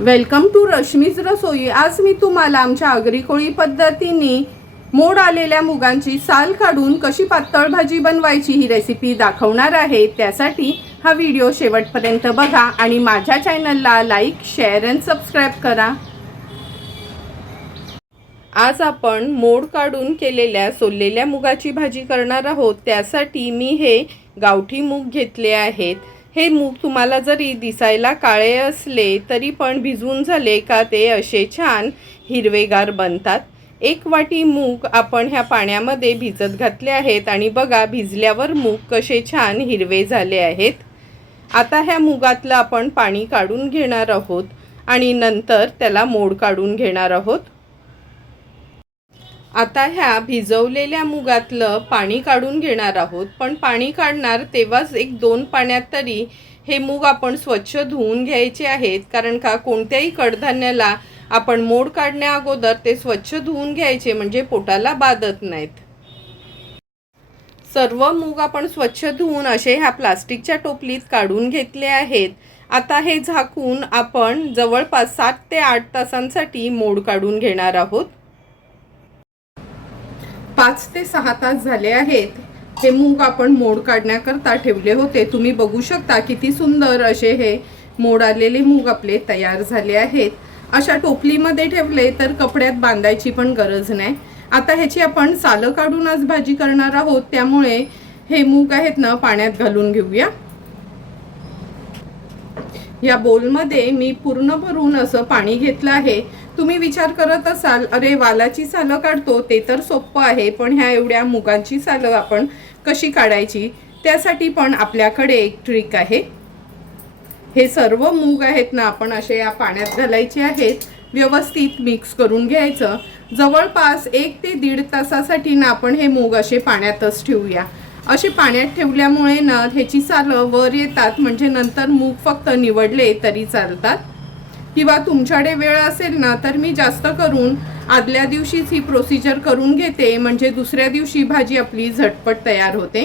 Welcome to Rashmi's रसोई। आज मी तुम्हाला आमच्या आगरी कोळी पद्धतीने मोड आलेल्या मुगांची साल काढून कशी पातळ भाजी बनवायची ही रेसिपी दाखवणार आहे। त्यासाठी हा व्हिडिओ शेवटपर्यंत बघा आणि माझ्या चॅनलला लाईक, शेअर आणि सबस्क्राइब करा। आज आपण मोड काढून केलेल्या सोललेल्या मुगाची भाजी करणार आहोत। त्यासाठी मी हे गावठी मूग घेतले आहेत। हे मूग तुम्हाला जरी दिसायला काळे असले तरी पण भिजवून झाले का ते असे छान हिरवेगार बनतात। एक वाटी मूग आपण ह्या पाण्यामध्ये भिजत घातले आहेत आणि बघा भिजल्यावर मूग कसे छान हिरवे झाले आहेत। आता ह्या मुगातलं आपण पाणी काढून घेणार आहोत आणि नंतर त्याला मोड काढून घेणार आहोत। आता ह्या भिजवलेल्या मुगातलं पाणी काढून घेणार आहोत, पण पाणी काढणार तेव्हाच 1-2 पाण्यात तरी हे मूग आपण स्वच्छ धुवून घ्यायचे आहेत। कारण का कोणत्याही कडधान्याला आपण मोड काढण्या अगोदर ते स्वच्छ धुवून घ्यायचे म्हणजे पोटाला बाधत नाहीत। सर्व मूग आपण स्वच्छ धुवून असे ह्या प्लास्टिकच्या टोपलीत काढून घेतले आहेत। आता हे झाकून आपण जवळपास 7 ते 8 तासांसाठी मोड काढून घेणार आहोत। 5 ते 6 तास झाले आहेत। हे मूग आपण मोड काढण्याकरता ठेवले होते। तुम्ही बघू शकता किती सुंदर असे हे मोड आलेले मूग आपले तयार झाले आहेत। अशा टोपलीमध्ये ठेवले तर कपड्यात बांधायची पण गरज नाही। आता ह्याची आपण सालं काढून आज भाजी करणार आहोत, त्यामुळे हे मूग आहेत ना पाण्यात घालून घेऊया। या बोलमध्ये मी पूर्ण भरून असं पाणी घेतलं आहे। तुम्ही विचार करत असाल अरे वालाची सालं काढतो ते तर सोपं आहे, पण ह्या एवढ्या मुगांची सालं आपण कशी काढायची? त्यासाठी पण आपल्याकडे एक ट्रिक आहे। हे सर्व मूग आहेत ना आपण असे या पाण्यात घालायचे आहेत, व्यवस्थित मिक्स करून घ्यायचं। जवळपास 1 ते 1.5 तासासाठी ना आपण हे मूग असे पाण्यातच ठेवूया। असे पाण्यात ठेवल्यामुळे ना ह्याची सालं वर येतात, म्हणजे नंतर मूग फक्त निवडले तरी चालतात। किंवा तुमच्याकडे वेळ असेल ना तर मी जास्त करून आदल्या दिवशीच ही प्रोसिजर करून घेते, म्हणजे दुसऱ्या दिवशी भाजी आपली झटपट तयार होते।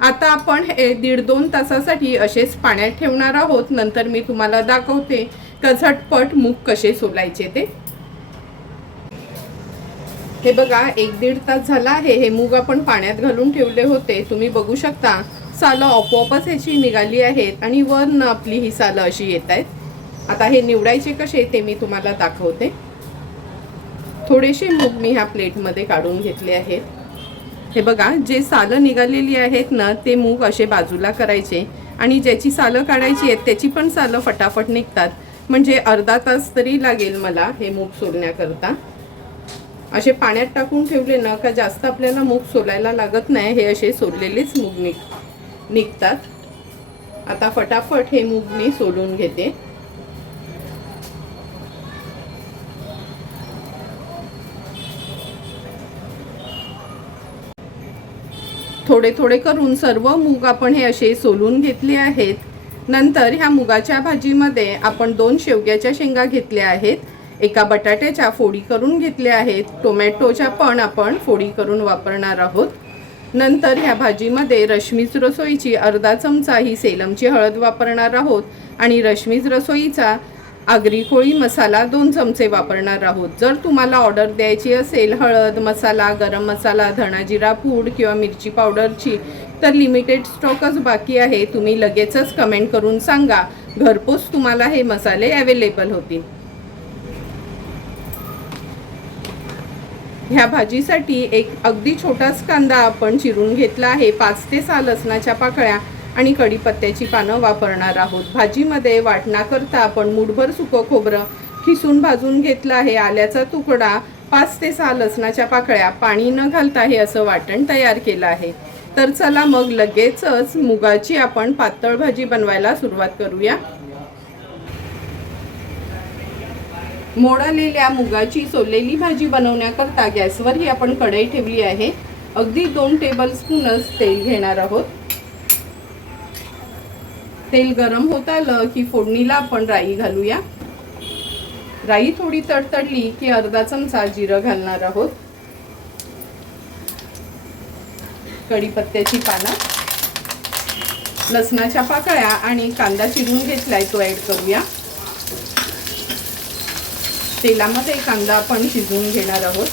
आता आपण हे 1.5-2 तासासाठी असेच पाण्यात ठेवणार आहोत। नंतर मी तुम्हाला दाखवते का झटपट मूग कसे सोलायचे ते। हे बघा 1-1.5 तास झाला आहे। हे मूग आपण पाण्यात घालून ठेवले होते। तुम्ही बघू शकता सालं आपोआपच ह्याची निघाली आहेत आणि वरनं आपली ही सालं अशी येत आहेत। आता हे निवडायचे कसे ते मी तुम्हाला दाखवते। थोडेसे मूग मी ह्या प्लेटमध्ये काढून घेतले आहेत। हे बघा जे सालं निघालेली आहेत ना ते मूग असे बाजूला करायचे आणि ज्याची सालं काढायची आहेत त्याची पण सालं फटाफट निघतात, म्हणजे अर्धा तास तरी लागेल मला हे मूग सोलण्याकरता। असे पाण्यात टाकून ठेवले ना का जास्त आपल्याला मूग सोलायला लागत नाही, हे असे सोललेलेच मूग निघतात। आता फटाफट हे मूग मी सोलून घेते। थोडे थोडे करून सर्व मूग आपण हे असे सोलून घेतले आहेत। नंतर ह्या मुगाच्या भाजीमध्ये आपण 2 शेवग्याच्या शेंगा घेतल्या आहेत, एका बटाट्याच्या फोडी करून घेतल्या आहेत, टोमॅटोच्या पण आपण फोडी करून वापरणार आहोत। नंतर ह्या भाजीमध्ये रश्मीज रसोईची अर्धा चमचा ही सेलमची हळद वापरणार आहोत आणि रश्मीज रसोईचा आगरी कोळी मसाला 2 चमचे वापरणार आहोत। जर तुम्हाला ऑर्डर द्यायची असेल हळद मसाला, गरम मसाला, धणा जिरा पूड किंवा मिरची पावडरची तर लिमिटेड स्टॉकच बाकी आहे। तुम्ही लगेचच कमेंट करून सांगा, घरपोच तुम्हाला हे मसाले अवेलेबल होतील। ह्या भाजीसाठी एक अगदी छोटाच कांदा आपण चिरून घेतला आहे, 5 ते 6 लसणाच्या पाकळ्या आणि कढीपत्त्याची पानं वापरणार आहोत। भाजीमध्ये वाटण्याकरता आपण मूठभर सुकं खोबरं खिसून भाजून घेतलं आहे, आल्याचा तुकडा, 5 ते 6 लसणाच्या पाकळ्या, पाणी न घालता हे असं वाटण तयार केलं आहे। तर चला मग लगेचच मुगाची आपण पातळ भाजी बनवायला सुरुवात करूया। मोड आलेल्या मुगाची सोललेली भाजी बनवण्याकरता गॅसवर ही आपण कढई ठेवली आहे। अगदी 2 टेबलस्पूनच तेल घेणार आहोत। तेल गरम होत आलं की फोडणीला आपण राई घालूया। राई थोडी तडतडली की अर्धा चमचा जिरं घालणार आहोत, कढीपत्त्याची पानं, लसणाच्या पाकळ्या आणि कांदा चिरून घेतलाय तो ऍड करूया। तेलामध्ये कांदा आपण शिजवून घेणार आहोत.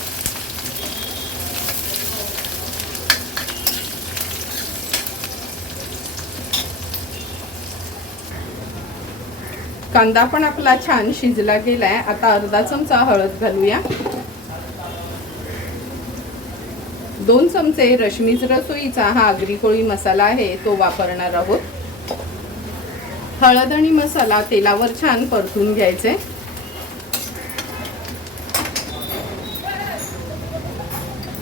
कांदा पण आपला छान शिजला गेलाय. आता अर्धा चमचा हळद घालूया. 2 चमचे रश्मीच रसोईचा हा आगरी कोळी मसाला आहे तो वापरणार आहोत. हळद आणि मसाला तेलावर छान परतून घ्यायचे.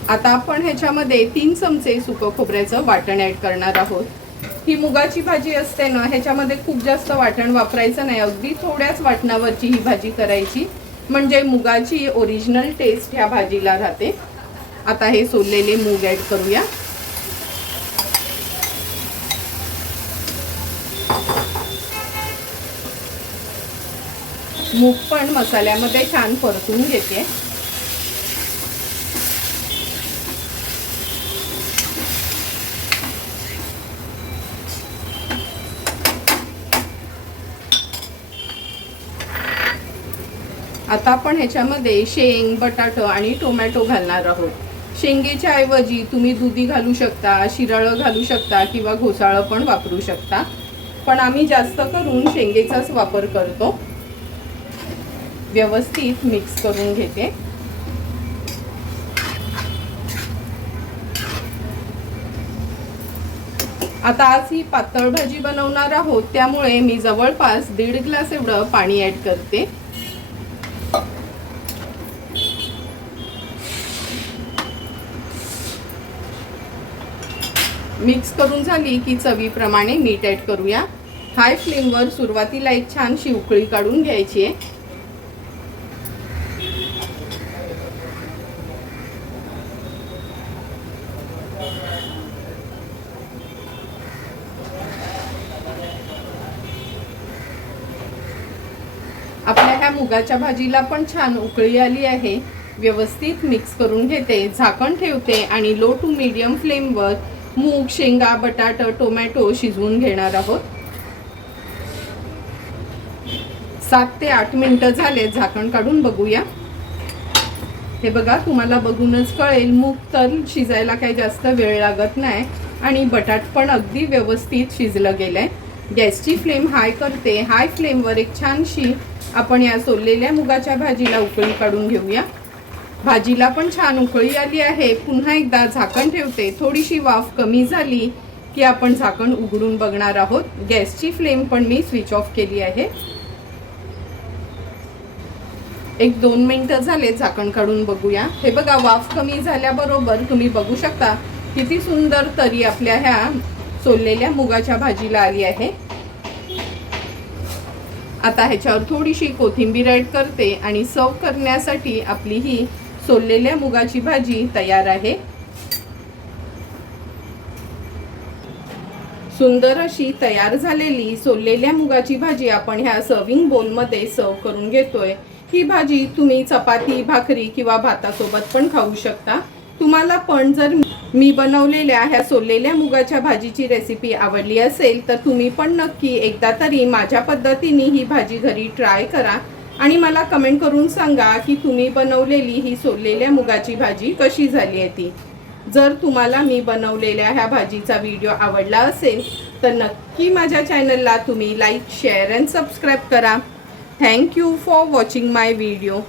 आता आपण ह्याच्यामध्ये 3 चमचे सुकं खोबऱ्याचं वाटण ऍड करणार आहोत. ही मुगाची भाजी असते ना, ह्याच्यामध्ये खूप जास्त वाटण वापरायचं नाही. अगदी थोड्याच वाटणावरची ही भाजी करायची, म्हणजे मुगाची ओरिजिनल टेस्ट ह्या भाजीला राहते. आता हे सोललेले मूग ऍड करूया. मूग पण मसाल्यामध्ये छान परतून घेते. आता आपण ह्याच्यामध्ये शेंग, बटाटा आणि टोमॅटो घालणार आहोत. शेंगेच्या ऐवजी तुम्ही दुधी घालू शकता, शिराळं घालू शकता किंवा घोसाळं पण वापरू शकता, पण आम्ही जास्त करून शेंगेचाच वापर करतो. व्यवस्थित मिक्स करून घेते. आता आज ही पातळ भाजी बनवणार आहोत, त्यामुळे मी जवळपास 1.5 ग्लास एवढं पाणी ऍड करते. मिक्स करून झाली की चवीप्रमाणे मीठ ऍड करूया. हाय फ्लेमवर सुरुवातीला एक छानशी उकळी काढून घ्यायची आहे. आपल्या ह्या मुगाच्या भाजीला पण छान उकळी आली आहे. व्यवस्थित मिक्स करून घेते, झाकण ठेवते आणि लो टू मीडियम फ्लेमवर मूग, शेंगा, बटाटा, टोमॅटो शिजवून घेणार आहोत. 7 ते 8 मिनिटं झाले. झाकण काढून बघूया. हे बघा, तुम्हाला बघूनच कळेल मूग तर शिजायला काही जास्त वेळ लागत नाही आणि बटाट पण अगदी व्यवस्थित शिजलं गेलंय. गॅसची फ्लेम हाय करते. हाय फ्लेमवर एक छानशी आपण या सोललेल्या मुगाच्या भाजीला उकळी काढून घेऊया. भाजीला पण छान उकळी आली आहे. पुन्हा एकदा झाकण ठेवते. थोडीशी वाफ कमी झाली की आपण झाकण उघडून बघणार आहोत. गॅसची फ्लेम पण मी स्विच ऑफ केली आहे. 1-2 मिनिटं झाले. झाकण काढून बघूया. हे बघा, वाफ कमी झाल्याबरोबर तुम्ही बघू शकता किती सुंदर तरी आपल्या ह्या सोललेल्या मुगाच्या भाजीला आली आहे. आता ह्याच्यावर थोडीशी कोथिंबीर ऍड करते आणि सर्व करण्यासाठी आपली ही सोललेल्या मुगाची भाजी तयार आहे. सुंदर अशी तयार झालेली सोललेल्या मुगाची भाजी आपण ह्या सर्विंग बोलमध्ये सर्व करून घेतोय. ही भाजी तुम्ही चपाती, भाकरी किंवा भातासोबत पण खाऊ शकता. तुम्हाला पण जर मी बनवलेल्या ह्या सोललेल्या मुगाच्या भाजीची रेसिपी आवडली असेल तर तुम्ही पण नक्की एकदा तरी माझ्या पद्धतीने ही भाजी घरी ट्राय करा आणि मला कमेंट करून सांगा की तुम्ही बनवलेली ही सोललेल्या मुगाची भाजी कशी झाली आहे ती. जर तुम्हाला मी बनवलेल्या ह्या भाजीचा व्हिडिओ आवडला असेल तर नक्की माझ्या चॅनलला तुम्ही लाईक, शेअर अँड सबस्क्राईब करा. Thank you for watching my video.